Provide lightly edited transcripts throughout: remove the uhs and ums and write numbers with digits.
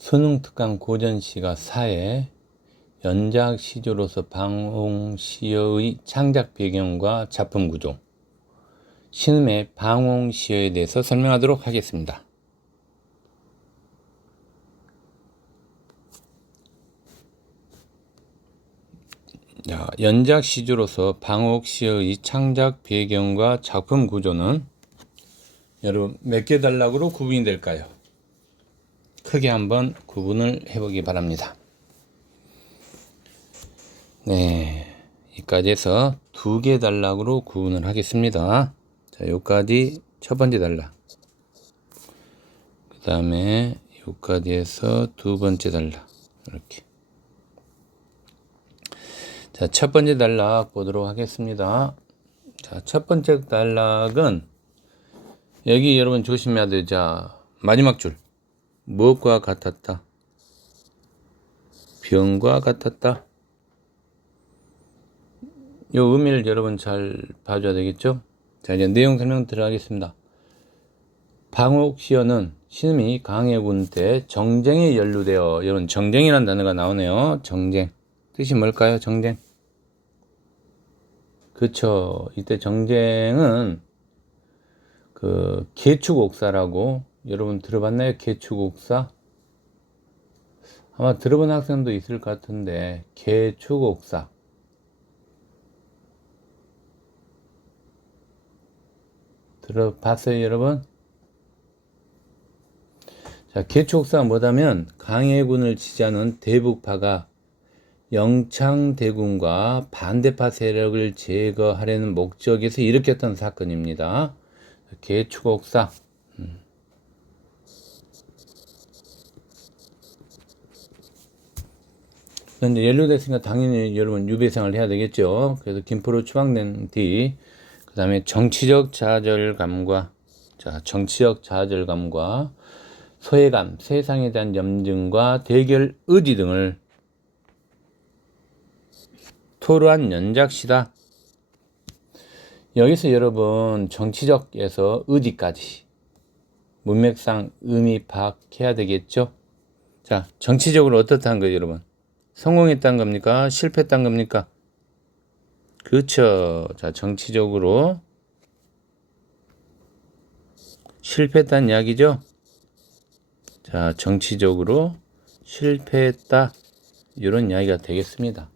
수능특강 고전시가 4에 연작시조로서 방홍시어의 창작 배경과 작품 구조, 신음의 방홍시어에 대해서 설명하도록 하겠습니다. 연작시조로서 방홍시어의 창작 배경과 작품 구조는 여러분 몇 개 단락으로 구분이 될까요? 크게 한번 구분을 해보기 바랍니다. 네, 여기까지 해서 2개 단락으로 구분을 하겠습니다. 자, 여기까지 첫 번째 단락, 그 다음에 여기까지 해서 두 번째 단락, 이렇게. 자, 첫 번째 단락 보도록 하겠습니다. 자, 첫 번째 단락은 여기 여러분 조심해야 돼요. 자, 마지막 줄, 무엇과 같았다, 병과 같았다. 요 의미를 여러분 잘 봐줘야 되겠죠? 자, 이제 내용 설명 들어가겠습니다. 방옥시어는 신음이 강해군 때 정쟁에 연루되어, 여러분 정쟁이라는 단어가 나오네요. 정쟁. 뜻이 뭘까요? 정쟁. 그쵸. 이때 정쟁은 그 계축옥사라고 여러분 들어봤나요? 계축옥사? 아마 들어본 학생도 있을 것 같은데, 계축옥사. 들어봤어요, 여러분? 자, 계축옥사가 뭐냐면 강해군을 지지하는 대북파가 영창대군과 반대파 세력을 제거하려는 목적에서 일으켰던 사건입니다. 계축옥사. 근데 연루됐으니까 당연히 여러분 유배생을 해야 되겠죠. 그래서 김포로 추방된 뒤, 그 다음에 정치적 좌절감과 소외감, 세상에 대한 염증과 대결 의지 등을 토로한 연작시다. 여기서 여러분 정치적에서 의지까지 문맥상 의미 파악해야 되겠죠. 자, 정치적으로 어떻다는 거예요, 여러분? 성공했다는 겁니까? 실패했다는 겁니까? 그렇죠. 자, 정치적으로 실패했다는 이야기죠. 자, 정치적으로 실패했다, 이런 이야기가 되겠습니다.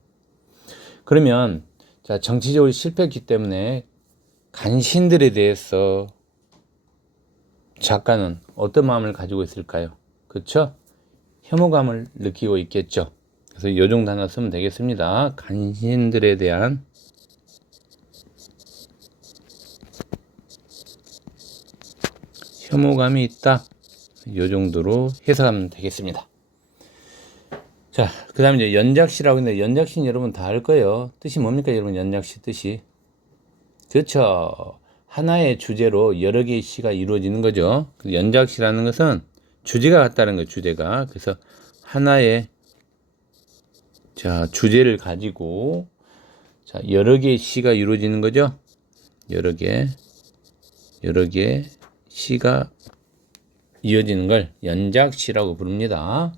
그러면 자, 정치적으로 실패했기 때문에 간신들에 대해서 작가는 어떤 마음을 가지고 있을까요? 그렇죠? 혐오감을 느끼고 있겠죠. 그래서 이 정도 하나 쓰면 되겠습니다. 간신들에 대한 혐오감이 있다, 이 정도로 해석하면 되겠습니다. 자, 그 다음에 이제 연작시라고 했는데, 연작시는 여러분 다 알 거예요. 뜻이 뭡니까, 여러분? 연작시 뜻이. 그렇죠. 하나의 주제로 여러 개의 시가 이루어지는 거죠. 연작시라는 것은 주제가 같다는 거예요, 주제가. 그래서 하나의 주제를 가지고 여러 개의 시가 이루어지는 거죠. 여러 개 시가 이어지는 걸 연작시라고 부릅니다.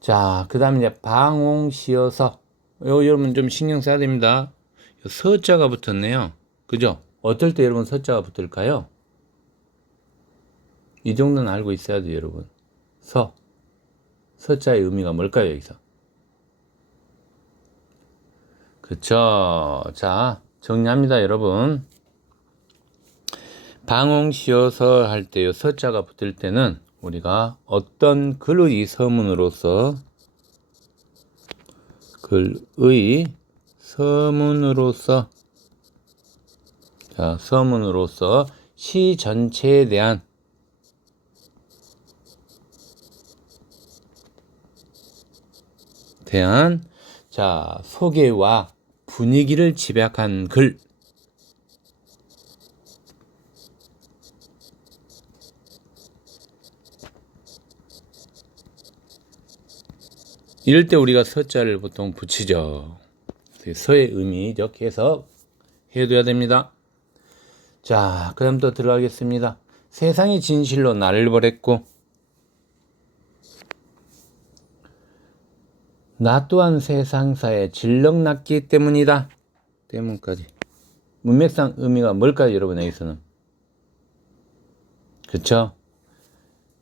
자, 그 다음에 이제 방홍시어서, 여러분 좀 신경 써야 됩니다. 서자가 붙었네요. 그죠? 어떨 때 여러분 서자가 붙을까요? 이 정도는 알고 있어야 돼요, 여러분. 서자의 의미가 뭘까요, 여기서? 그쵸. 자, 정리합니다, 여러분. 방홍시어서 할 때요, 서자가 붙을 때는 우리가 어떤 글의 서문으로서 서문으로서 시 전체에 대한 소개와 분위기를 집약한 글, 이럴 때 우리가 서자를 보통 붙이죠. 서의 의미적 해석 해둬야 됩니다. 자, 그럼 또 들어가겠습니다. 세상이 진실로 나를 버렸고, 나 또한 세상사에 진력났기 때문이다. 때문까지. 문맥상 의미가 뭘까요, 여러분? 여기서는. 그쵸?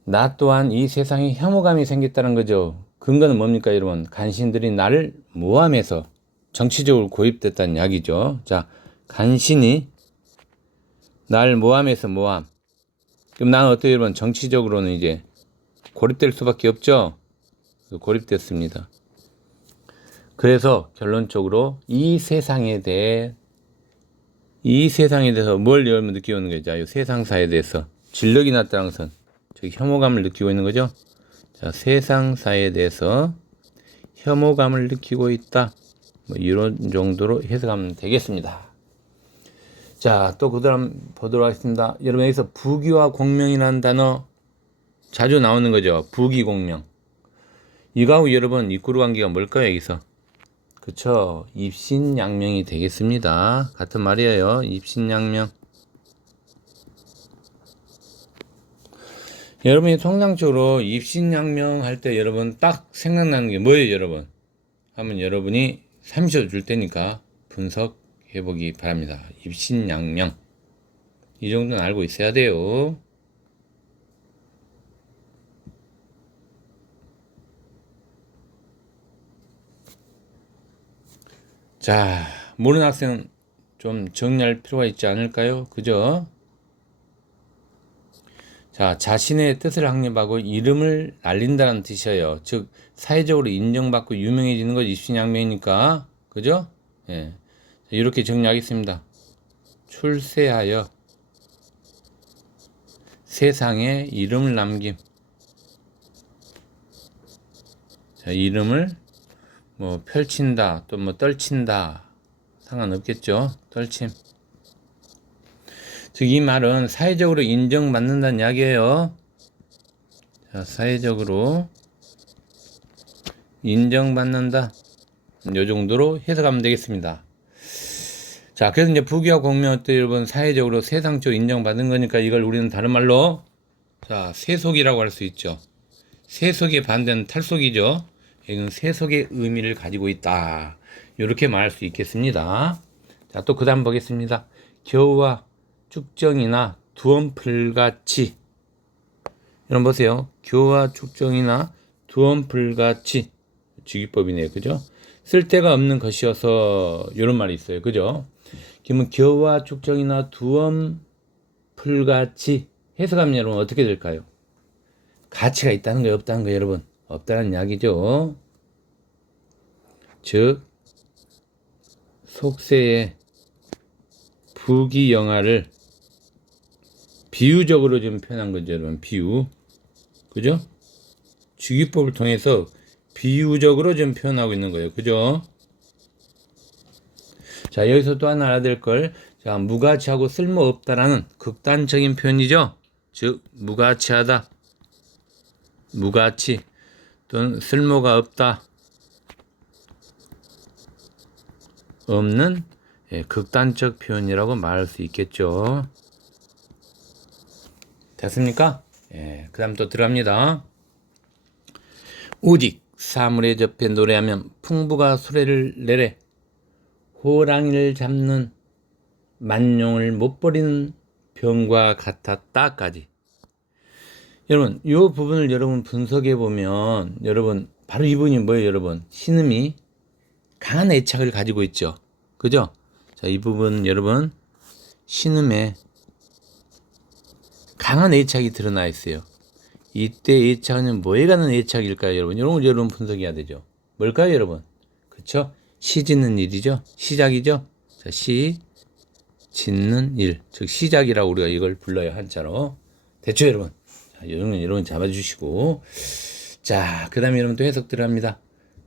나 또한 이 세상에 혐오감이 생겼다는 거죠. 근거는 뭡니까, 여러분? 간신들이 나를 모함해서 정치적으로 고입됐다는 이야기죠. 자, 간신이 날 모함해서 모함. 그럼 나는 어떻게 여러분? 정치적으로는 이제 고립될 수밖에 없죠. 고립됐습니다. 그래서 결론적으로 이 세상에 대해서 뭘 여러분 느끼고 있는 거죠? 이 세상사에 대해서 진력이 났다는 것은 저기 혐오감을 느끼고 있는 거죠. 자, 세상사에 대해서 혐오감을 느끼고 있다. 뭐 이런 정도로 해석하면 되겠습니다. 자, 또 그다음 보도록 하겠습니다. 여러분 여기서 부귀와 공명이라는 단어 자주 나오는 거죠. 부귀 공명. 이거하고 여러분 이꾸루 관계가 뭘까요, 여기서? 그쵸. 입신양명이 되겠습니다. 같은 말이에요. 입신양명. 여러분이 통상적으로 입신양명 할 때 여러분 딱 생각나는 게 뭐예요, 여러분? 하면 여러분이 30초 줄 테니까 분석해 보기 바랍니다. 입신양명. 이 정도는 알고 있어야 돼요. 자, 모르는 학생은 좀 정리할 필요가 있지 않을까요? 그죠? 자, 자신의 뜻을 확립하고 이름을 날린다는 뜻이에요. 즉, 사회적으로 인정받고 유명해지는 것 입신양명이니까. 그죠? 예. 자, 이렇게 정리하겠습니다. 출세하여 세상에 이름을 남김. 자, 이름을 뭐 펼친다, 또 뭐 떨친다. 상관없겠죠? 떨침. 즉, 이 말은 사회적으로 인정받는다는 이야기예요. 자, 사회적으로 인정받는다. 이 정도로 해석하면 되겠습니다. 자, 그래서 이제 부귀와 공명 때 여러분 사회적으로 세상적으로 인정받은 거니까 이걸 우리는 다른 말로 자, 세속이라고 할 수 있죠. 세속의 반대는 탈속이죠. 이건 세속의 의미를 가지고 있다. 이렇게 말할 수 있겠습니다. 자, 또 그 다음 보겠습니다. 겨우와 축정이나 두엄불같이. 여러분 보세요. 겨우와 축정이나 두엄불같이. 주기법이네요. 그죠? 쓸데가 없는 것이어서 이런 말이 있어요. 그죠? 그러면 겨우와 축정이나 두엄불같이 해석하면 여러분 어떻게 될까요? 가치가 있다는 거예요, 없다는 거예요, 여러분? 없다는 이야기죠. 즉 속세의 부귀영화를 비유적으로 좀 표현한 거죠, 여러분. 비유. 그죠? 주기법을 통해서 비유적으로 좀 표현하고 있는 거예요. 그죠? 자, 여기서 또 하나 알아야 될 걸. 자, 무가치하고 쓸모없다라는 극단적인 표현이죠. 즉, 무가치하다. 무가치. 또는 쓸모가 없다. 없는 극단적 표현이라고 말할 수 있겠죠. 됐습니까? 그 다음 또 들어갑니다. 오직 사물에 접해 노래하면 풍부가 수레를 내래 호랑이를 잡는 만용을 못 버리는 병과 같았다까지. 여러분, 이 부분을 여러분 분석해 보면 여러분 바로 이 부분이 뭐예요, 여러분? 신음이 강한 애착을 가지고 있죠. 그죠? 자, 이 부분 여러분 신음에 강한 애착이 드러나 있어요. 이때 애착은 뭐에 관한 애착일까요, 여러분? 이런 걸 여러분 분석해야 되죠. 뭘까요, 여러분? 그쵸? 시 짓는 일이죠. 시작이죠. 자, 시 짓는 일, 즉 시작이라고 우리가 이걸 불러요, 한자로. 됐죠, 여러분? 자, 이런 건 여러분 잡아주시고. 자, 그 다음에 여러분 또 해석 들어갑니다.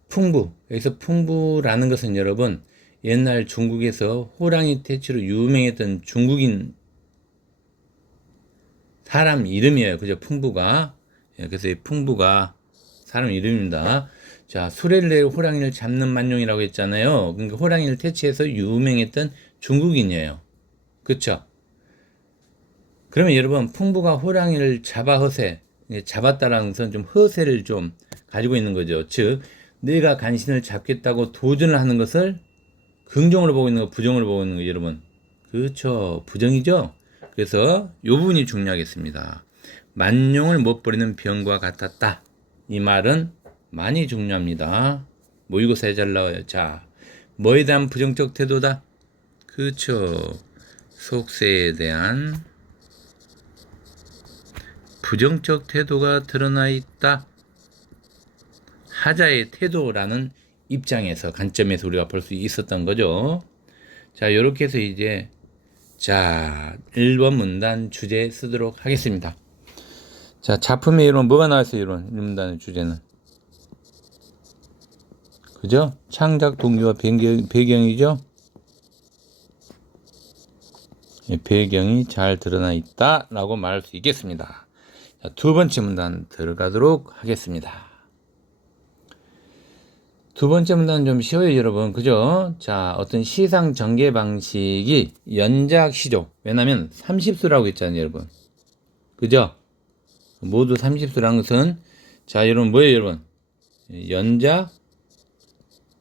풍부. 여기서 풍부라는 것은 여러분 옛날 중국에서 호랑이 퇴치로 유명했던 중국인 사람 이름이에요. 그죠? 풍부가. 그래서 이 풍부가 사람 이름입니다. 자, 수레를 내고 호랑이를 잡는 만용이라고 했잖아요. 그러니까 호랑이를 퇴치해서 유명했던 중국인이에요. 그쵸? 그러면 여러분, 풍부가 호랑이를 잡았다라는 것은 좀 허세를 좀 가지고 있는 거죠. 즉, 내가 간신을 잡겠다고 도전을 하는 것을 긍정으로 보고 있는 거, 부정으로 보고 있는 거, 여러분. 그렇죠. 부정이죠? 그래서 이 부분이 중요하겠습니다. 만용을 못 버리는 병과 같았다. 이 말은 많이 중요합니다. 모의고사에 잘 나와요. 자, 뭐에 대한 부정적 태도다? 그렇죠. 속세에 대한 부정적 태도가 드러나 있다. 하자의 태도라는 입장에서, 관점에서 우리가 볼 수 있었던 거죠. 자, 요렇게 해서 이제, 자, 1번 문단 주제 쓰도록 하겠습니다. 자, 작품의 이론 뭐가 나왔어요? 이론 1문단의 주제는. 그죠? 창작 동기와 배경이죠? 배경이 잘 드러나 있다 라고 말할 수 있겠습니다. 자, 두 번째 문단 들어가도록 하겠습니다. 두 번째 문단은 좀 쉬워요, 여러분. 그죠? 자, 어떤 시상 전개 방식이 연작 시조. 왜냐면 30수라고 했잖아요, 여러분. 그죠? 모두 30수라는 것은, 자, 여러분, 뭐예요, 여러분? 연작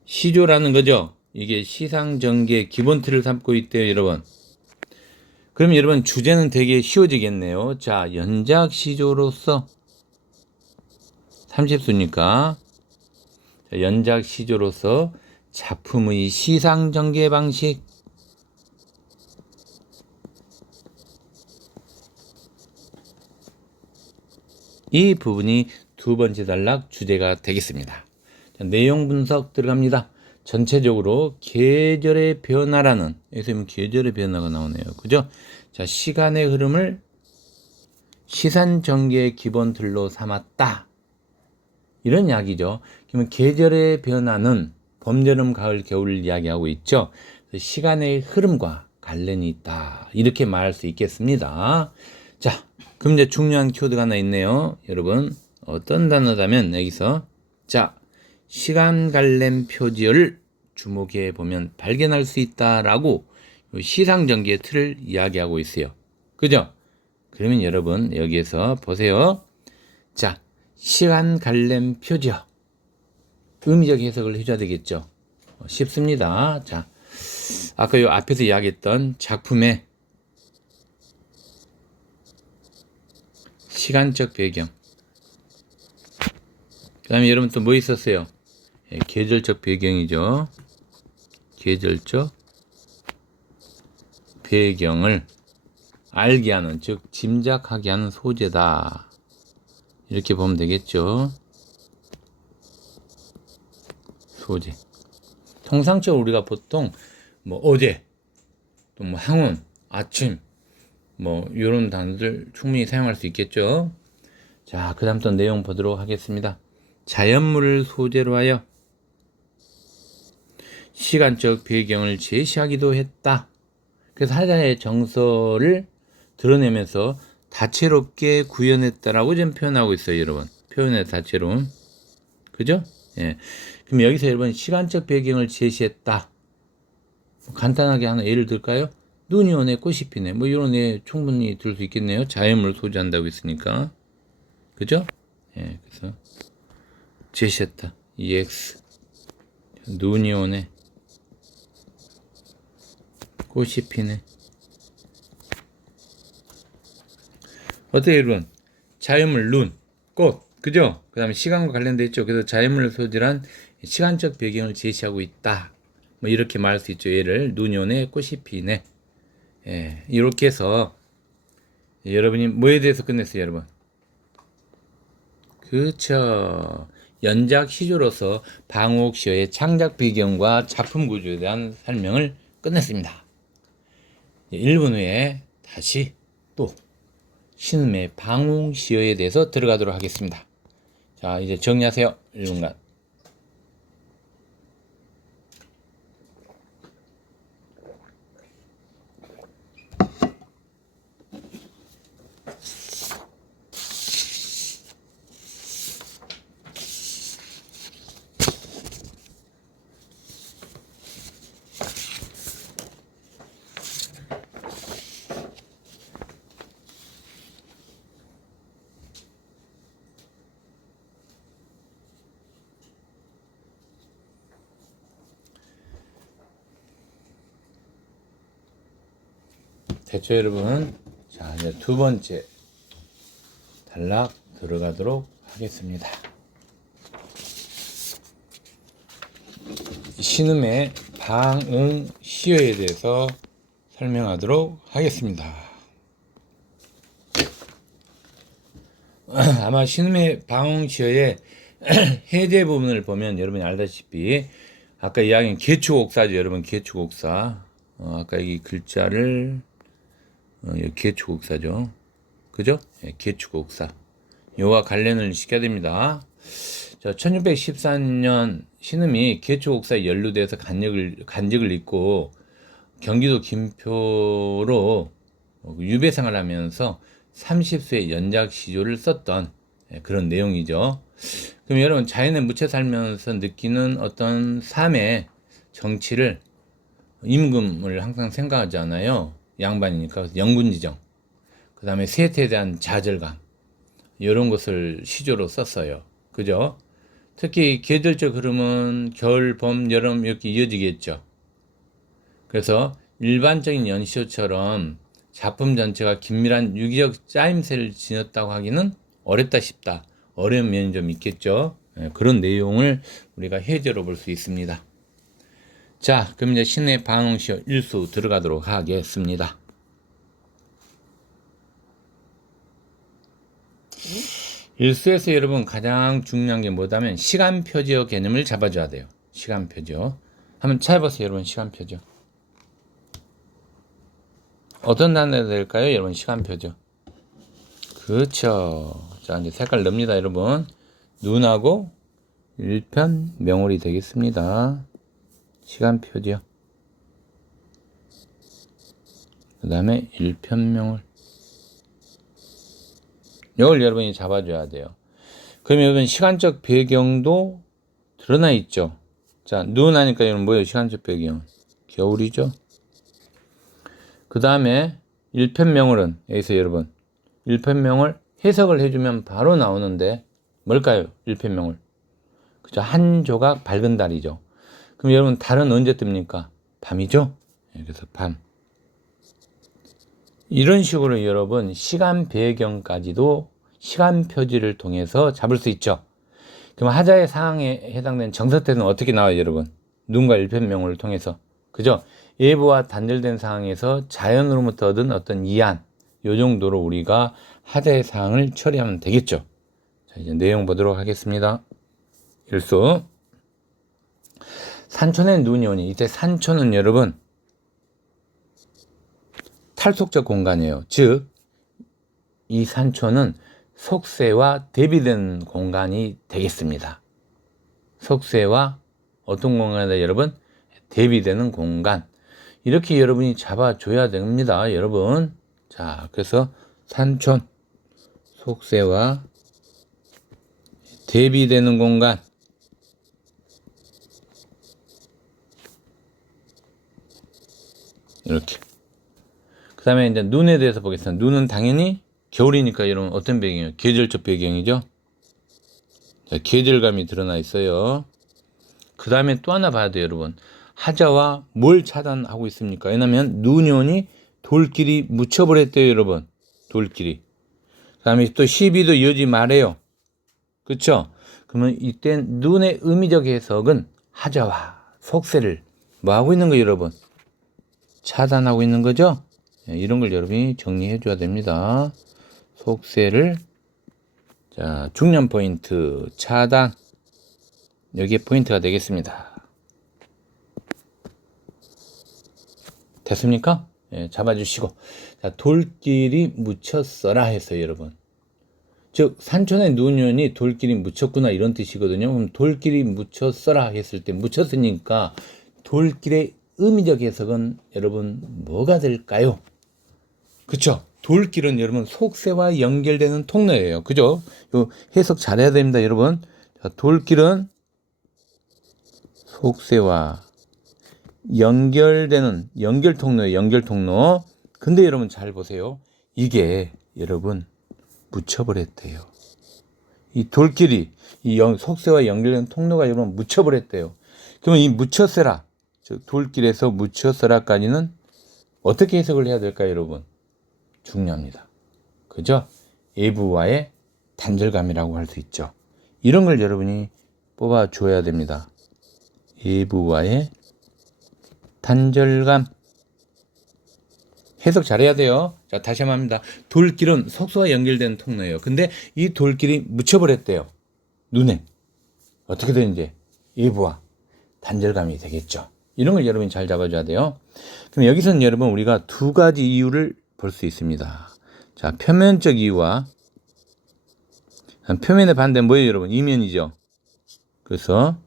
시조라는 거죠. 이게 시상 전개 기본 틀을 삼고 있대요, 여러분. 그럼 여러분, 주제는 되게 쉬워지겠네요. 자, 연작 시조로서 30수니까. 연작 시조로서 작품의 시상 전개 방식, 이 부분이 두 번째 단락 주제가 되겠습니다. 자, 내용 분석 들어갑니다. 전체적으로 계절의 변화라는, 여기서 보면 계절의 변화가 나오네요. 그죠? 자, 시간의 흐름을 시상 전개의 기본 틀로 삼았다. 이런 이야기죠. 그러면 계절의 변화는 봄, 여름, 가을, 겨울을 이야기하고 있죠. 시간의 흐름과 관련이 있다. 이렇게 말할 수 있겠습니다. 자, 그럼 이제 중요한 키워드가 하나 있네요. 여러분, 어떤 단어다면 여기서, 자, 시간 관련 표지를 주목해 보면 발견할 수 있다라고 시상 전개의 틀을 이야기하고 있어요. 그죠? 그러면 여러분, 여기에서 보세요. 자, 시간 관련 표지어. 의미적 해석을 해줘야 되겠죠. 쉽습니다. 자, 아까 요 앞에서 이야기했던 작품의 시간적 배경. 그 다음에 여러분 또 뭐 있었어요? 계절적 배경이죠. 계절적 배경을 알게 하는, 즉 짐작하게 하는 소재다. 이렇게 보면 되겠죠. 소재. 통상적으로 우리가 보통 뭐 어제, 또 뭐 항운, 아침, 뭐 이런 단어들 충분히 사용할 수 있겠죠. 자, 그 다음 또 내용 보도록 하겠습니다. 자연물을 소재로 하여 시간적 배경을 제시하기도 했다. 그래서 하나의 정서를 드러내면서 다채롭게 구현했다라고 지금 표현하고 있어요, 여러분. 표현의 다채로움. 그죠? 예. 그럼 여기서 여러분 시간적 배경을 제시했다. 간단하게 하나 예를 들까요? 눈이 오네, 꽃이 피네. 뭐 이런 예 충분히 들 수 있겠네요. 자연물을 소재한다고 했으니까. 그죠? 예, 그래서 제시했다. EX. 눈이 오네. 꽃이 피네. 어때요, 여러분? 자연물, 눈, 꽃. 그죠? 그 다음에 시간과 관련돼 있죠. 그래서 자연물을 소재한 시간적 배경을 제시하고 있다. 뭐 이렇게 말할 수 있죠. 얘를 눈이 오네, 꽃이 피네. 예, 이렇게 해서 여러분이 뭐에 대해서 끝냈어요, 여러분? 그쵸. 연작 시조로서 방옥시어의 창작 배경과 작품 구조에 대한 설명을 끝냈습니다. 1분 후에 다시 또 신음의 방옥시어에 대해서 들어가도록 하겠습니다. 자, 이제 정리하세요. 1분간. 됐죠, 여러분? 자, 이제 두 번째 단락 들어가도록 하겠습니다. 신음의 방응 시어에 대해서 설명하도록 하겠습니다. 아마 신음의 방응 시어의 해제 부분을 보면 여러분이 알다시피 아까 이야기한 계축옥사죠, 여러분. 계축옥사. 아까 이 글자를 계축옥사죠, 그죠? 예, 계축옥사. 요와 관련을 시켜야 됩니다. 자, 1614년 신음이 계축옥사에 연루돼서 간직을 잇고 경기도 김포로 유배 생활하면서 30세 연작시조를 썼던 그런 내용이죠. 그럼 여러분, 자연에 묻혀 살면서 느끼는 어떤 삶의 정치를, 임금을 항상 생각하잖아요. 양반이니까. 영군지정, 그 다음에 세태에 대한 좌절감, 이런 것을 시조로 썼어요. 그죠? 특히 계절적 흐름은 겨울, 봄, 여름 이렇게 이어지겠죠. 그래서 일반적인 연시조처럼 작품 전체가 긴밀한 유기적 짜임새를 지녔다고 하기는 어렵다 싶다. 어려운 면이 좀 있겠죠. 그런 내용을 우리가 해제로 볼 수 있습니다. 자, 그럼 이제 신의 방응시어 1수 들어가도록 하겠습니다. 일수에서 여러분 가장 중요한 게 뭐다면 시간표지어 개념을 잡아줘야 돼요. 시간표지어. 한번 찾아보세요, 여러분. 시간표지어. 어떤 단어가 될까요, 여러분? 시간표지어. 그렇죠. 자, 이제 색깔 넣습니다, 여러분. 눈하고 일편명월이 되겠습니다. 시간표지어. 그 다음에 일편명월. 이걸 여러분이 잡아줘야 돼요. 그럼 여러분 시간적 배경도 드러나 있죠. 자, 눈 하니까 여러분 뭐예요? 시간적 배경. 겨울이죠. 그 다음에 일편명월은 여기서 여러분 일편명월 해석을 해주면 바로 나오는데 뭘까요? 일편명월. 그죠? 한 조각 밝은 달이죠. 그럼 여러분 달은 언제 뜹니까? 밤이죠. 그래서 밤. 이런 식으로 여러분 시간 배경까지도 시간 표지를 통해서 잡을 수 있죠. 그럼 하자의 상황에 해당되는 정사태는 어떻게 나와요, 여러분? 눈과 일편명월을 통해서. 그죠? 예보와 단절된 상황에서 자연으로부터 얻은 어떤 이한, 요 정도로 우리가 하자의 상황을 처리하면 되겠죠. 자, 이제 내용 보도록 하겠습니다. 일수. 산촌에 눈이 오니, 이때 산촌은 여러분 탈속적 공간이에요. 즉, 이 산촌은 속세와 대비되는 공간이 되겠습니다. 속세와 어떤 공간이다, 여러분? 대비되는 공간. 이렇게 여러분이 잡아줘야 됩니다, 여러분. 자, 그래서 산촌, 속세와 대비되는 공간. 이렇게. 그 다음에 이제 눈에 대해서 보겠습니다. 눈은 당연히 겨울이니까 여러분 어떤 배경이에요? 계절적 배경이죠. 자, 계절감이 드러나 있어요. 그 다음에 또 하나 봐야 돼요, 여러분. 하자와 뭘 차단하고 있습니까? 왜냐면 눈이 오니 돌길이 묻혀버렸대요, 여러분. 돌길이. 그 다음에 또 시비도 이어지 말해요. 그쵸? 그러면 이때 눈의 의미적 해석은 하자와 속세를 뭐 하고 있는 거예요, 여러분? 차단하고 있는 거죠? 이런 걸 여러분이 정리해 줘야 됩니다. 속세를, 자, 중요한 포인트, 차단. 여기에 포인트가 되겠습니다. 됐습니까? 예, 잡아주시고. 자, 돌길이 묻혔어라 했어요, 여러분. 즉, 산촌에 눈이 오니 돌길이 묻혔구나, 이런 뜻이거든요. 그럼 돌길이 묻혔어라 했을 때, 묻혔으니까 돌길의 의미적 해석은 여러분 뭐가 될까요? 그쵸? 돌길은 여러분 속세와 연결되는 통로예요. 그죠? 요 해석 잘해야 됩니다, 여러분. 자, 돌길은 속세와 연결되는 연결 통로예요. 연결 통로. 근데 여러분 잘 보세요. 이게 여러분 묻혀버렸대요. 이 돌길이 이 속세와 연결되는 통로가 여러분 묻혀버렸대요. 그러면 이 묻혔어라, 즉 돌길에서 묻혔어라까지는 어떻게 해석을 해야 될까요, 여러분? 중요합니다. 그죠? 예부와의 단절감이라고 할 수 있죠. 이런 걸 여러분이 뽑아줘야 됩니다. 예부와의 단절감. 해석 잘해야 돼요. 자, 다시 한번 합니다. 돌길은 속수와 연결된 통로예요. 근데 이 돌길이 묻혀버렸대요. 눈에. 어떻게 되는지 예부와 단절감이 되겠죠. 이런 걸 여러분이 잘 잡아줘야 돼요. 그럼 여기서는 여러분 우리가 두 가지 이유를 볼 수 있습니다. 자, 표면적 이유와 표면의 반대는 뭐예요, 여러분? 이면이죠. 그래서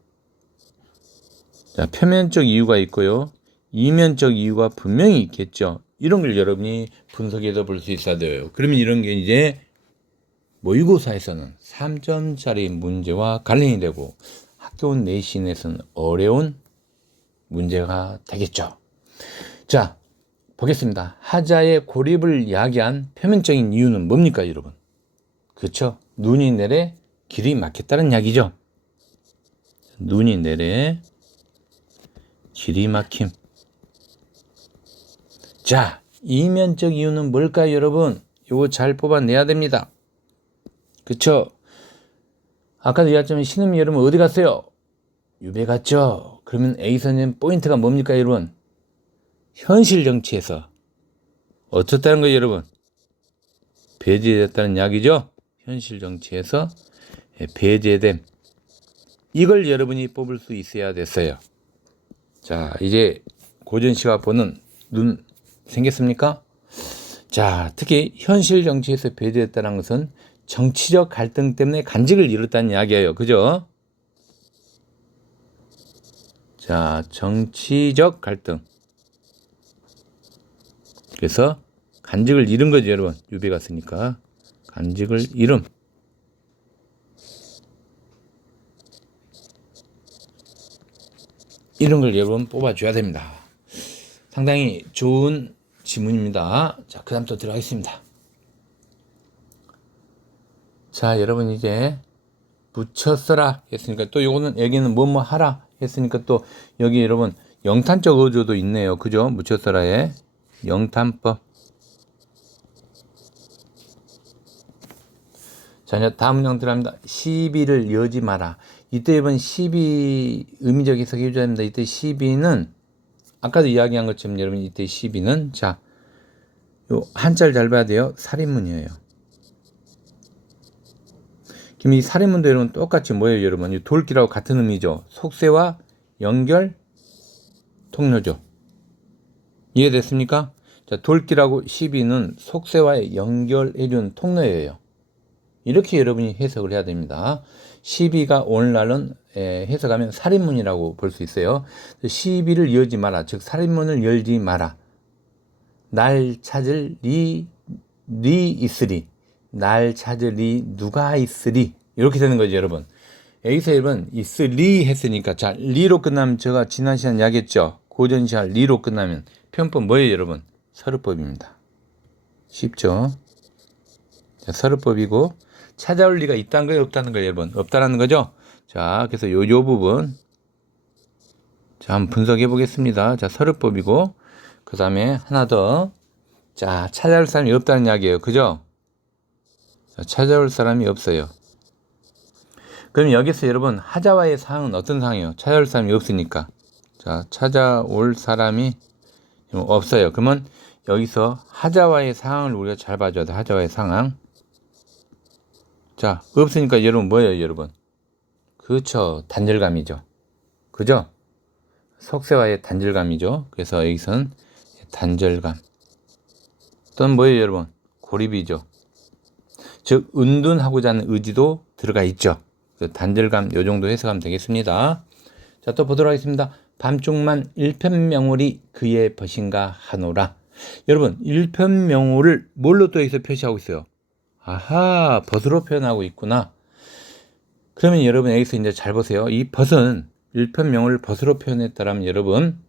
자, 표면적 이유가 있고요. 이면적 이유가 분명히 있겠죠. 이런 걸 여러분이 분석해서 볼 수 있어야 돼요. 그러면 이런 게 이제 모의고사에서는 3점짜리 문제와 관련이 되고 학교 내신에서는 어려운 문제가 되겠죠. 자, 보겠습니다. 하자의 고립을 야기한 표면적인 이유는 뭡니까, 여러분? 그렇죠? 눈이 내래 길이 막혔다는 이야기죠. 눈이 내래 길이 막힘. 자, 이면적 이유는 뭘까요, 여러분? 이거 잘 뽑아내야 됩니다. 그쵸? 아까도 얘기했지만 신음이 여러분 어디 갔어요? 유배 갔죠? 그러면 A선님 포인트가 뭡니까, 여러분? 현실 정치에서 어떻다는 거예요, 여러분? 배제됐다는 이야기죠? 현실 정치에서 배제됨. 이걸 여러분이 뽑을 수 있어야 됐어요. 자, 이제 고전 씨가 보는 눈 생겼습니까? 자, 특히 현실 정치에서 배제됐다는 것은 정치적 갈등 때문에 간직을 이뤘다는 이야기예요. 그죠? 자, 정치적 갈등. 그래서 간직을 잃은 거죠, 여러분. 유배 갔으니까. 간직을 잃음. 이런 걸 여러분 뽑아줘야 됩니다. 상당히 좋은 지문입니다. 자, 그 다음 또 들어가겠습니다. 자, 여러분 이제 붙였어라 했으니까 또 요거는 여기는 뭐뭐 하라 했으니까 또 여기 여러분 영탄적 어조도 있네요. 그죠? 붙였어라에 영탄법. 자, 이제 다음 문장 들어갑니다. 시비를 여지 마라. 이때 여러분 시비 의미적 해석해 줘야 됩니다. 이때 시비는 아까도 이야기한 것처럼 여러분 이때 시비는 자, 요 한자를 잘 봐야 돼요. 살인문이에요. 그럼 이 살인문도 여러분 똑같이 뭐예요, 여러분? 이 돌기라고 같은 의미죠. 속세와 연결 통로죠. 이해됐습니까? 자, 돌기라고 시비는 속세와 연결해준 통로예요. 이렇게 여러분이 해석을 해야 됩니다. 시비가 오늘날은 해석하면 살인문이라고 볼 수 있어요. 시비를 열지 마라. 즉 살인문을 열지 마라. 날 찾을 리 있으리. 날 찾으리 누가 있으리. 이렇게 되는 거죠, 여러분. 여기서 여러분 있으리 했으니까 자, 리로 끝나면 제가 지난 시간 이야기했죠. 고전 시간 리로 끝나면 표현법 뭐예요, 여러분? 서르법입니다. 쉽죠? 자, 서르법이고 찾아올 리가 있다는 거예요, 없다는 거예요, 여러분? 없다라는 거죠? 자, 그래서 요 부분 자, 한번 분석해 보겠습니다. 자, 서르법이고 그 다음에 하나 더. 자, 찾아올 사람이 없다는 이야기예요. 그죠? 자, 찾아올 사람이 없어요. 그럼 여기서 여러분 하자와의 상황은 어떤 상황이에요? 찾아올 사람이 없으니까. 자, 찾아올 사람이 없어요. 그러면 여기서 하자와의 상황을 우리가 잘 봐줘야 돼. 하자와의 상황. 자, 없으니까 여러분 뭐예요, 여러분? 그렇죠. 단절감이죠. 그죠? 속세와의 단절감이죠. 그래서 여기서는 단절감. 또는 뭐예요, 여러분? 고립이죠. 즉 은둔하고자 하는 의지도 들어가 있죠. 단절감 요 정도 해석하면 되겠습니다. 자, 또 보도록 하겠습니다. 밤중만 일편명월이 그의 벗인가 하노라. 여러분 일편명월을 뭘로 또 여기서 표시하고 있어요? 아하, 벗으로 표현하고 있구나. 그러면 여러분 여기서 이제 잘 보세요. 이 벗은 일편명월을 벗으로 표현했다라면 여러분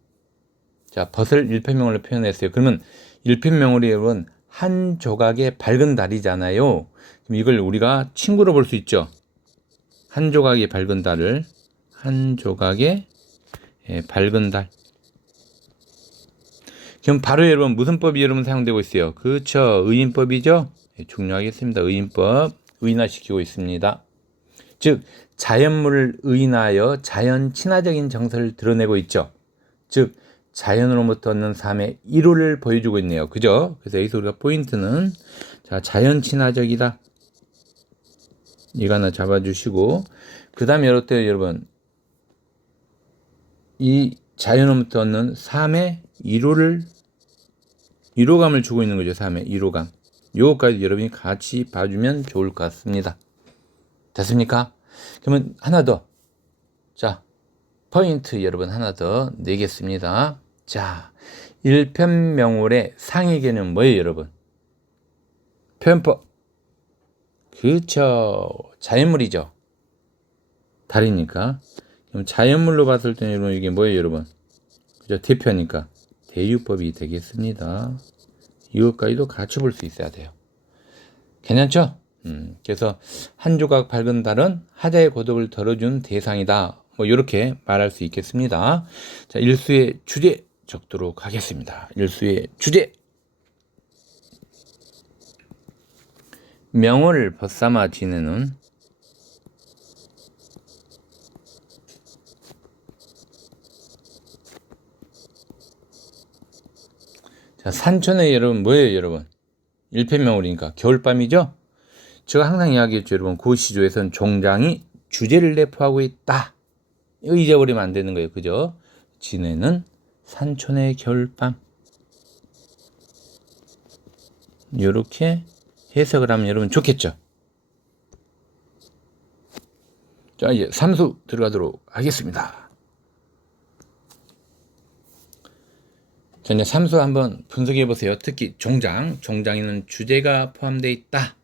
자, 벗을 일편명월로 표현했어요. 그러면 일편명월이 여러분 한 조각의 밝은 달이잖아요. 그럼 이걸 우리가 친구로 볼 수 있죠. 한 조각의 밝은 달을 한 조각의 밝은 달. 그럼 바로 여러분 무슨 법이 여러분 사용되고 있어요? 그렇죠. 의인법이죠. 네, 종료하겠습니다. 의인법. 의인화시키고 있습니다. 즉 자연물을 의인하여 자연 친화적인 정서를 드러내고 있죠. 즉 자연으로부터 얻는 삶의 이로를 보여주고 있네요. 그죠? 그래서 여기서 우리가 포인트는 자 자연 친화적이다. 이거 하나 잡아주시고 그 다음에 여러분 이 자연으로부터 얻는 삶의 이로감을 주고 있는 거죠. 삶의 이로감. 요거까지 여러분이 같이 봐주면 좋을 것 같습니다. 됐습니까? 그러면 하나 더. 자, 포인트 여러분 하나 더 내겠습니다. 자, 일편명월의 상위 개념 뭐예요, 여러분? 표현법. 그렇죠. 자연물이죠. 달이니까. 그럼 자연물로 봤을 때는 여러분 이게 뭐예요, 여러분? 그죠? 대표니까 대유법이 되겠습니다. 이것까지도 같이 볼 수 있어야 돼요. 괜찮죠? 그래서 한 조각 밝은 달은 하자의 고독을 덜어준 대상이다. 뭐 이렇게 말할 수 있겠습니다. 자, 일수의 주제 적도록 하겠습니다. 일수의 주제. 명월을 벗삼아 지내는 자, 산천의 여러분 뭐예요, 여러분? 일편명월이니까 겨울밤이죠? 제가 항상 이야기했죠, 여러분. 고시조에선 종장이 주제를 내포하고 있다. 이거 잊어버리면 안 되는 거예요, 그죠? 지내는 산천의 겨울밤. 이렇게 해석을 하면 여러분 좋겠죠? 자, 이제 삼수 들어가도록 하겠습니다. 자, 이제 삼수 한번 분석해 보세요. 특히 종장에는 주제가 포함되어 있다.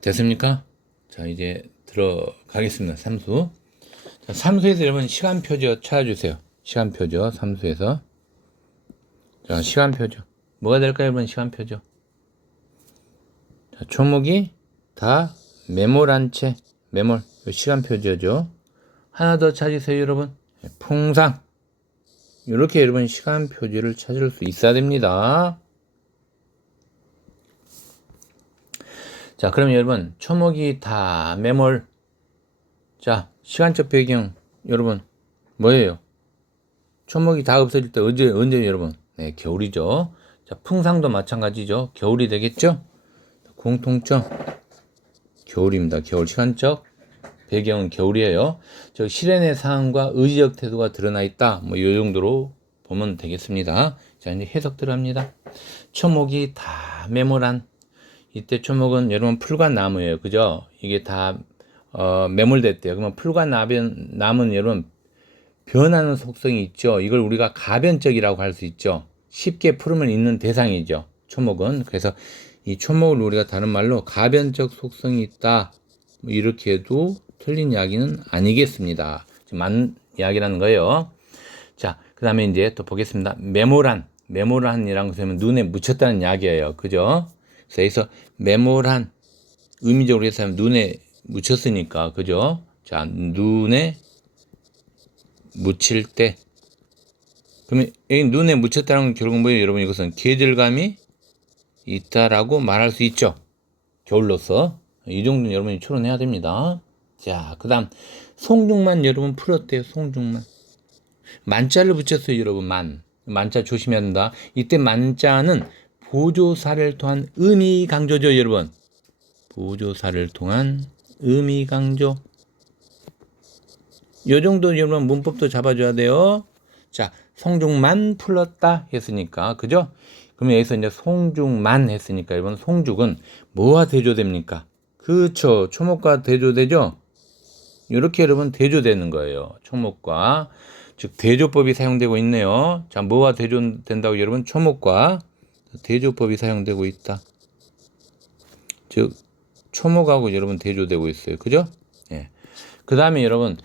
됐습니까? 자, 이제 들어가겠습니다. 삼수. 자, 삼수에서 여러분 시간표죠 찾아주세요. 시간표죠. 삼수에서. 자, 시간표죠. 뭐가 될까요, 여러분? 시간표죠. 자, 초목이 다 매몰한 채, 매몰. 시간표죠. 하나 더 찾으세요, 여러분. 풍상. 이렇게 여러분 시간표지를 찾을 수 있어야 됩니다. 자, 그럼 여러분 초목이 다 매몰. 자, 시간적 배경 여러분 뭐예요? 초목이 다 없어질 때 언제 여러분? 네, 겨울이죠. 자, 풍상도 마찬가지죠. 겨울이 되겠죠? 공통점 겨울입니다. 겨울. 시간적 배경은 겨울이에요. 저 실현의 상황과 의지적 태도가 드러나 있다. 뭐 이 정도로 보면 되겠습니다. 자, 이제 해석 들어갑니다. 초목이 다 매몰한. 이때 초목은 여러분 풀과 나무예요. 그죠? 이게 다 매몰됐대요. 그러면 풀과 나무는 여러분 변하는 속성이 있죠. 이걸 우리가 가변적이라고 할 수 있죠. 쉽게 푸름을 잇는 대상이죠. 초목은. 그래서 이 초목을 우리가 다른 말로 가변적 속성이 있다. 뭐 이렇게 해도 틀린 이야기는 아니겠습니다. 맞는 이야기라는 거예요. 자, 그 다음에 이제 또 보겠습니다. 매몰한이라는 것은 눈에 묻혔다는 이야기예요. 그죠? 그래서 매몰한 의미적으로 해서 눈에 묻혔으니까 그죠? 자, 눈에 묻힐 때 그러면 여기 눈에 묻혔다는 건 결국 뭐예요, 여러분? 이것은 계절감이 있다라고 말할 수 있죠. 겨울로서 이 정도는 여러분이 추론해야 됩니다. 자, 그 다음 송중만 여러분 풀었대요. 송중만 만자를 붙였어요, 여러분. 만자 조심해야 된다. 이때 만자는 보조사를 통한 의미 강조죠, 여러분. 보조사를 통한 의미 강조. 요 정도 여러분 문법도 잡아줘야 돼요. 자, 송중만 풀었다 했으니까, 그죠? 그러면 여기서 이제 송중만 했으니까 여러분 송죽은 뭐와 대조됩니까? 그쵸, 초목과 대조되죠? 이렇게 여러분 대조되는 거예요. 초목과. 즉 대조법이 사용되고 있네요. 자, 뭐와 대조된다고 여러분? 초목과 대조법이 사용되고 있다. 즉 초목하고 여러분 대조되고 있어요. 그죠? 예. 그 다음에 여러분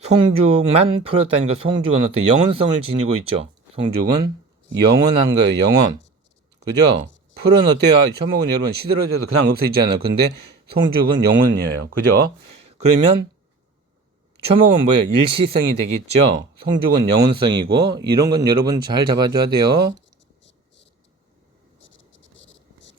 송죽만 풀었다니까 송죽은 어떤 영원성을 지니고 있죠. 송죽은 영원한 거예요. 영원. 그죠? 풀은 어때요? 초목은 여러분 시들어져도 그냥 없어지잖아요. 근데 송죽은 영혼이에요. 그죠? 그러면 초목은 뭐예요? 일시성이 되겠죠? 송죽은 영혼성이고, 이런 건 여러분 잘 잡아줘야 돼요.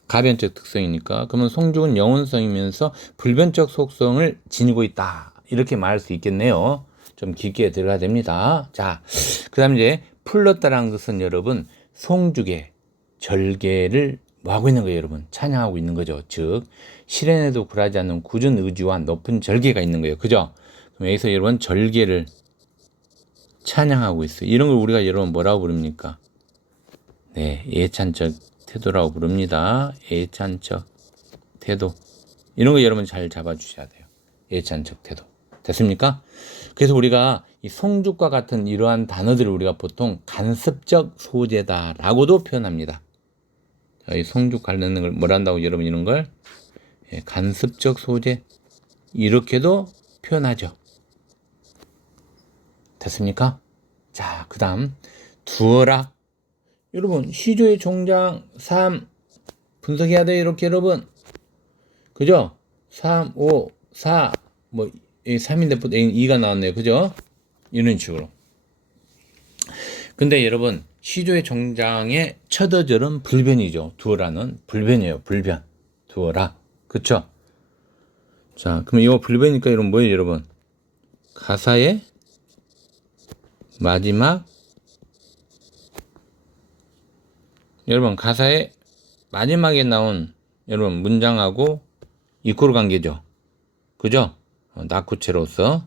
가변적 특성이니까. 그러면 송죽은 영혼성이면서 불변적 속성을 지니고 있다. 이렇게 말할 수 있겠네요. 좀 깊게 들어가야 됩니다. 자, 그 다음 이제 풀렀다라는 것은 여러분 송죽의 절개를 뭐 하고 있는 거예요, 여러분? 찬양하고 있는 거죠. 즉, 실현에도 굴하지 않는 굳은 의지와 높은 절개가 있는 거예요. 그죠? 그럼 여기서 여러분 절개를 찬양하고 있어요. 이런 걸 우리가 여러분 뭐라고 부릅니까? 네, 예찬적 태도라고 부릅니다. 예찬적 태도. 이런 거 여러분 잘 잡아주셔야 돼요. 예찬적 태도. 됐습니까? 그래서 우리가 이 송죽과 같은 이러한 단어들을 우리가 보통 간섭적 소재다라고도 표현합니다. 자, 이 송죽 관련된 걸 뭐라 한다고 여러분 이런 걸? 예, 간섭적 소재. 이렇게도 표현하죠. 됐습니까? 자, 그 다음 두어라. 여러분 시조의 종장 3 분석해야 돼요. 이렇게 여러분 그죠? 3, 5, 4 뭐 3인데 2가 나왔네요. 그죠? 이런 식으로. 근데 여러분 시조의 종장의 첫 어절은 불변이죠. 두어라는 불변이에요. 불변. 두어라. 그쵸? 자, 그럼 이거 불변이니까 여러분 뭐예요, 여러분? 가사의 마지막 여러분 가사의 마지막에 나온 여러분 문장하고 이꼬르 관계죠. 그죠? 낙구체로서.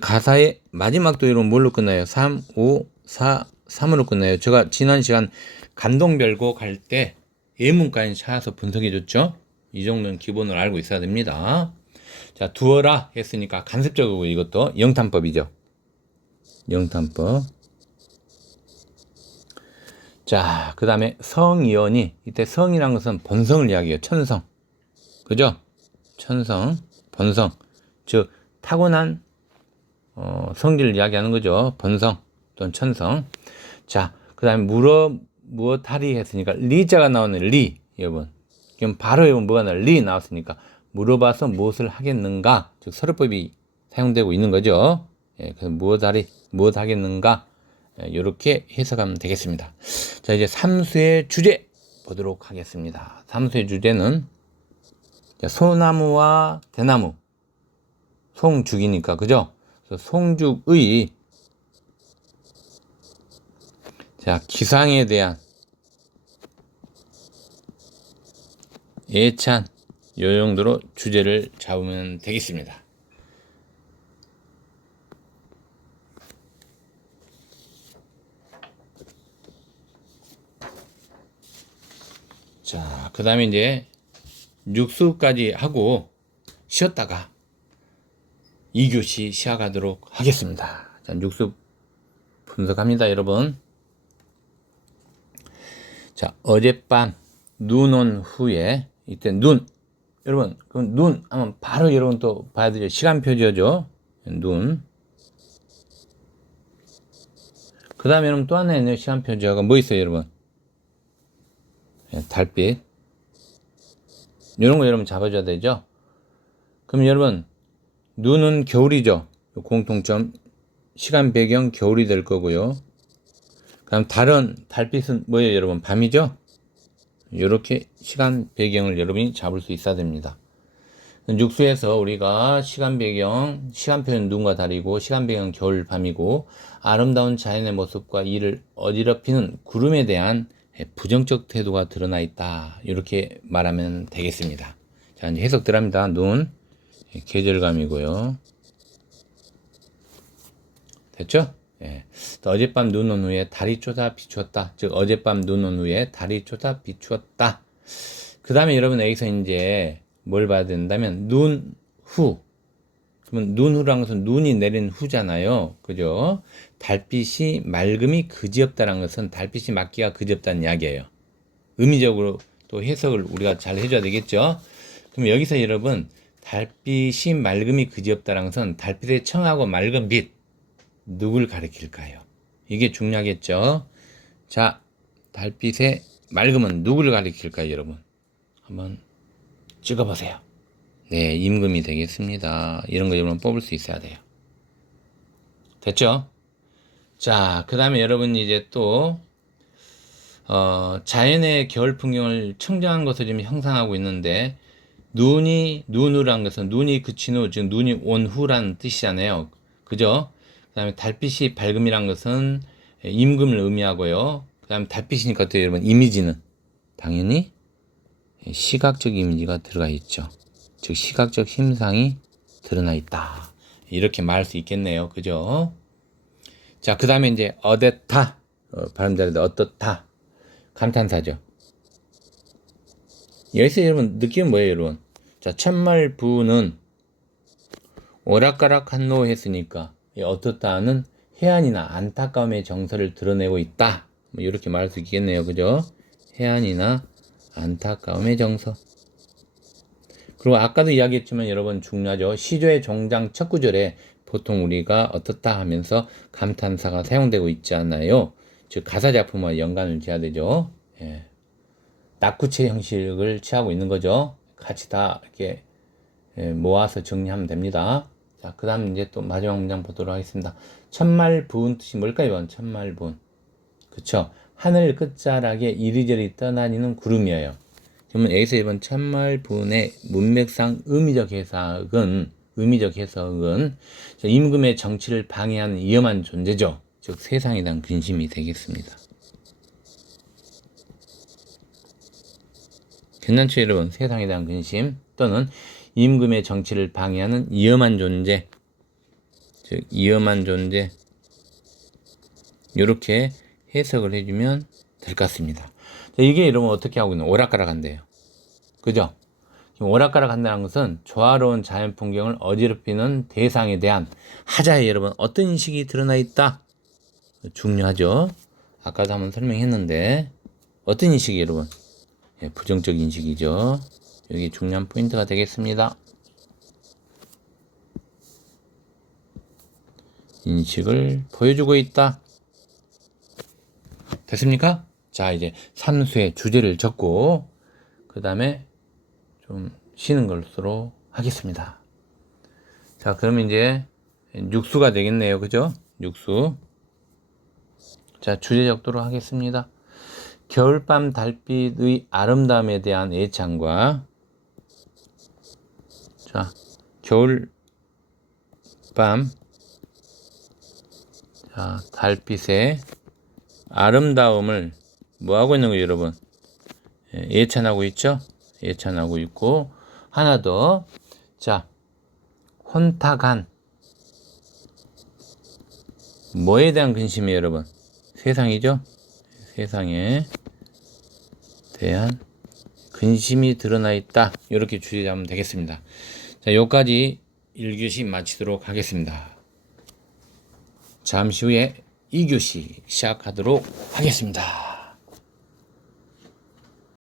가사의 마지막도 여러분 뭘로 끝나요? 3, 5, 4, 3으로 끝나요. 제가 지난 시간 감동별곡 할 때 예문까지 찾아서 분석해 줬죠. 이 정도는 기본으로 알고 있어야 됩니다. 자, 두어라 했으니까 간섭적이고 이것도 영탄법이죠. 영탄법. 자, 그 다음에 성이언이, 이때 성이란 것은 본성을 이야기해요. 천성. 그죠? 천성, 본성. 즉, 타고난, 성질을 이야기하는 거죠. 본성 또는 천성. 자, 그 다음에 무엇하리 했으니까, 리자가 나오는 리, 여러분. 그럼 바로 여러분 뭐가 나와요? 리 나왔으니까, 물어봐서 무엇을 하겠는가? 즉, 서류법이 사용되고 있는 거죠. 예, 그래서 무엇 하겠는가? 이렇게 해석하면 되겠습니다. 자, 이제 삼수의 주제 보도록 하겠습니다. 삼수의 주제는 소나무와 대나무, 송죽이니까 그죠? 송죽의 자, 기상에 대한 예찬 요 정도로 주제를 잡으면 되겠습니다. 자, 그 다음에 이제 육수까지 하고 쉬었다가 2교시 시작하도록 하겠습니다. 자, 육수 분석합니다, 여러분. 자, 어젯밤 눈 온 후에 이때 눈 여러분 그럼 눈 하면 바로 여러분 또 봐야 되죠. 시간표지죠. 눈. 그 다음에 여러분 또 하나 있네요. 시간표지가 뭐 있어요, 여러분? 달빛. 이런 거 여러분 잡아줘야 되죠. 그럼 여러분 눈은 겨울이죠. 공통점 시간 배경 겨울이 될 거고요. 그럼 다른 달빛은 뭐예요, 여러분? 밤이죠. 이렇게 시간 배경을 여러분이 잡을 수 있어야 됩니다. 육수에서 우리가 시간 배경, 시간표는 눈과 달이고 시간 배경 겨울 밤이고 아름다운 자연의 모습과 이를 어지럽히는 구름에 대한 부정적 태도가 드러나 있다. 이렇게 말하면 되겠습니다. 자, 이제 해석 들어갑니다. 눈, 계절감이고요. 됐죠? 예. 어젯밤 눈 온 후에 달이 쏟아 비추었다. 즉, 어젯밤 눈 온 후에 달이 쏟아 비추었다. 그 다음에 여러분 여기서 이제 뭘 봐야 된다면, 눈 후. 그러면 눈 후라는 것은 눈이 내린 후잖아요. 그죠? 달빛이 맑음이 그지없다는 것은 달빛이 맑기가 그지없다는 이야기예요. 의미적으로 또 해석을 우리가 잘 해줘야 되겠죠? 그럼 여기서 여러분, 달빛이 맑음이 그지없다는 것은 달빛의 청하고 맑은 빛, 누굴 가리킬까요? 이게 중요하겠죠? 자, 달빛의 맑음은 누구를 가리킬까요, 여러분? 한번 찍어보세요. 네, 임금이 되겠습니다. 이런 거 여러분 뽑을 수 있어야 돼요. 됐죠? 자, 그 다음에 여러분 이제 또 자연의 겨울 풍경을 청정한 것을 지금 형상하고 있는데, 눈후란 것은 눈이 그친 후, 즉 눈이 온 후란 뜻이잖아요. 그죠? 그 다음에 달빛이 밝음이란 것은 임금을 의미하고요. 그 다음에 달빛이니까 또 여러분 이미지는 당연히 시각적 이미지가 들어가 있죠. 즉 시각적 힘상이 드러나 있다. 이렇게 말할 수 있겠네요. 그죠? 자, 그 다음에 이제 어땠다. 발음 잘해도 어떻다. 감탄사죠. 여기서 여러분 느낌은 뭐예요, 여러분? 자, 천말부는 오락가락한노 했으니까 어떻다는 해안이나 안타까움의 정서를 드러내고 있다. 뭐 이렇게 말할 수 있겠네요. 그죠? 해안이나 안타까움의 정서. 그리고 아까도 이야기했지만 여러분 중요하죠. 시조의 종장 첫 구절에 보통 우리가 어떻다 하면서 감탄사가 사용되고 있지 않나요? 즉 가사 작품과 연관을 지어야 되죠. 예. 낙구체 형식을 취하고 있는 거죠. 같이 다 이렇게 모아서 정리하면 됩니다. 자, 그 다음 이제 또 마지막 문장 보도록 하겠습니다. 천말부은 뜻이 뭘까요? 천말부은. 그쵸? 하늘 끝자락에 이리저리 떠다니는 구름이에요. 그러면 여기서 이번 천말부은의 문맥상 의미적 해석은 임금의 정치를 방해하는 위험한 존재죠. 즉 세상에 대한 근심이 되겠습니다. 괜찮죠, 여러분? 세상에 대한 근심 또는 임금의 정치를 방해하는 위험한 존재, 즉 위험한 존재, 이렇게 해석을 해주면 될 것 같습니다. 자, 이게 여러분 어떻게 하고 있는 오락가락한데요, 그죠? 오락가락한다는 것은 조화로운 자연 풍경을 어지럽히는 대상에 대한 하자에 여러분 어떤 인식이 드러나 있다. 중요하죠. 아까도 한번 설명했는데 어떤 인식이 여러분? 예, 부정적 인식이죠. 여기 중요한 포인트가 되겠습니다. 인식을 보여주고 있다. 됐습니까? 자, 이제 삼수의 주제를 적고 그 다음에 좀 쉬는 것으로 하겠습니다. 자, 그러면 이제 육수가 되겠네요. 그죠? 육수. 자, 주제 적도록 하겠습니다. 겨울밤 달빛의 아름다움에 대한 애창과, 자, 겨울밤, 자, 달빛의 아름다움을 뭐 하고 있는 거예요, 여러분? 예찬하고 있죠? 예찬하고 있고, 하나 더. 자, 혼탁한, 뭐에 대한 근심이에요, 여러분? 세상이죠? 세상에 대한 근심이 드러나 있다. 이렇게 주제 잡으면 되겠습니다. 자, 여기까지 1교시 마치도록 하겠습니다. 잠시 후에 2교시 시작하도록 하겠습니다.